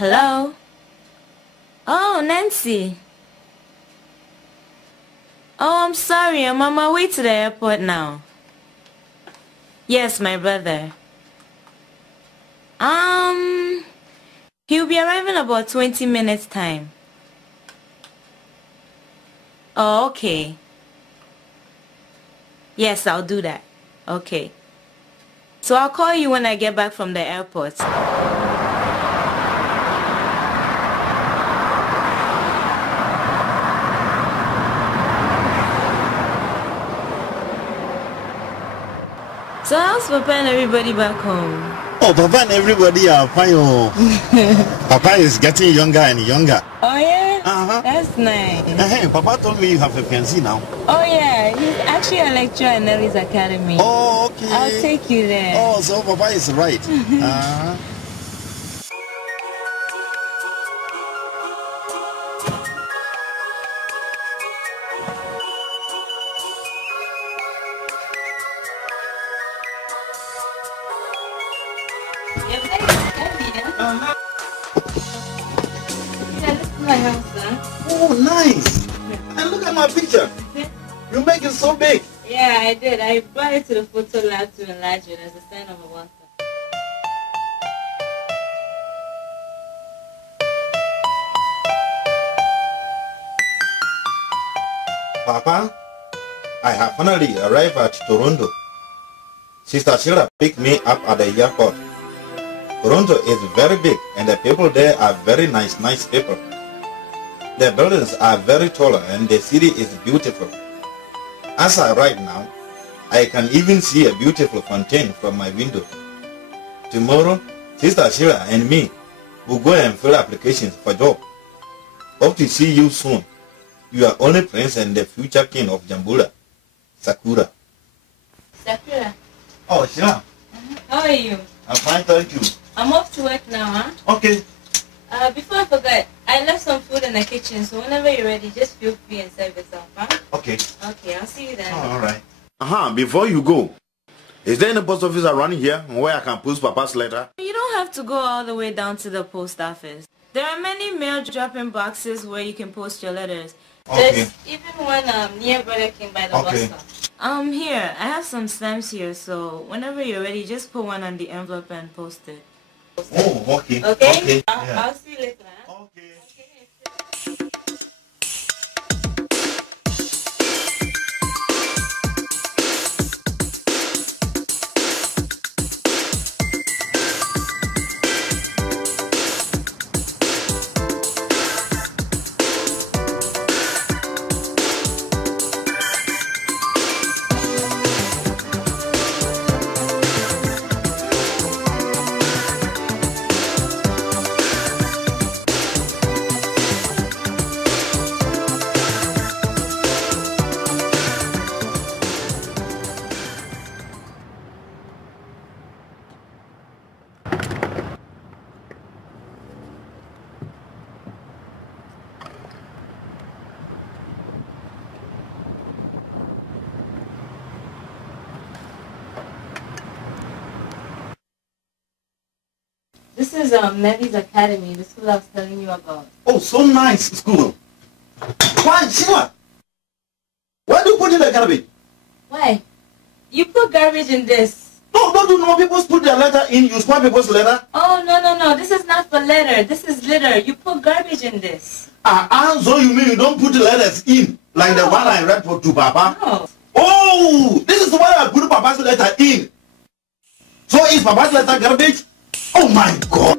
Hello? Oh, Nancy. Oh, I'm sorry. I'm on my way to the airport now. Yes, my brother. He'll be arriving about 20 minutes time. Oh, okay. Yes, I'll do that. Okay. So I'll call you when I get back from the airport. So how's Papa and everybody back home? Oh, Papa and everybody are fine. Oh. Papa is getting younger and younger. Oh yeah? Uh-huh. That's nice. Hey, Papa told me you have a fiancé now. Oh yeah, he's actually a lecturer at Nelly's Academy. Oh, okay. I'll take you there. Oh, so Papa is right. Oh, nice. And look at my picture. You make it so big. Yeah, I did. I brought it to the photo lab to enlarge it as a sign of a welcome. Papa, I have finally arrived at Toronto. Sister Sheila picked me up at the airport. Toronto is very big and the people there are very nice people. The buildings are very tall and the city is beautiful. As I right now, I can even see a beautiful fountain from my window. Tomorrow, Sister Sheila and me will go and fill applications for job. Hope to see you soon. You are only prince and the future king of Jambula, Sakura. Sakura. Oh, Sheila. How are you? I'm fine, thank you. I'm off to work now, huh? Okay. Before I forget, I left some food in the kitchen, so whenever you're ready, just feel free and serve yourself, huh? Okay. Okay, I'll see you then. Oh, all right. Before you go, is there any post office around here where I can post Papa's letter? You don't have to go all the way down to the post office. There are many mail dropping boxes where you can post your letters. Okay. There's even one near Brother King by the bus stop. Here, I have some stamps here, so whenever you're ready, just put one on the envelope and post it. Oh, okay. Okay? I'll see you later. Huh? Okay. This is Nelly's Academy, the school I was telling you about. Oh, so nice school. Why, Sheila? Why do you put in the garbage? Why? You put garbage in this. No, don't you know people put their letter in, you spoil people's letter? Oh, no. This is not for letter. This is litter. You put garbage in this. So you mean you don't put letters in, like the one I read to Papa? No. Oh, this is why I put Papa's letter in. So is Papa's letter garbage? Oh my God.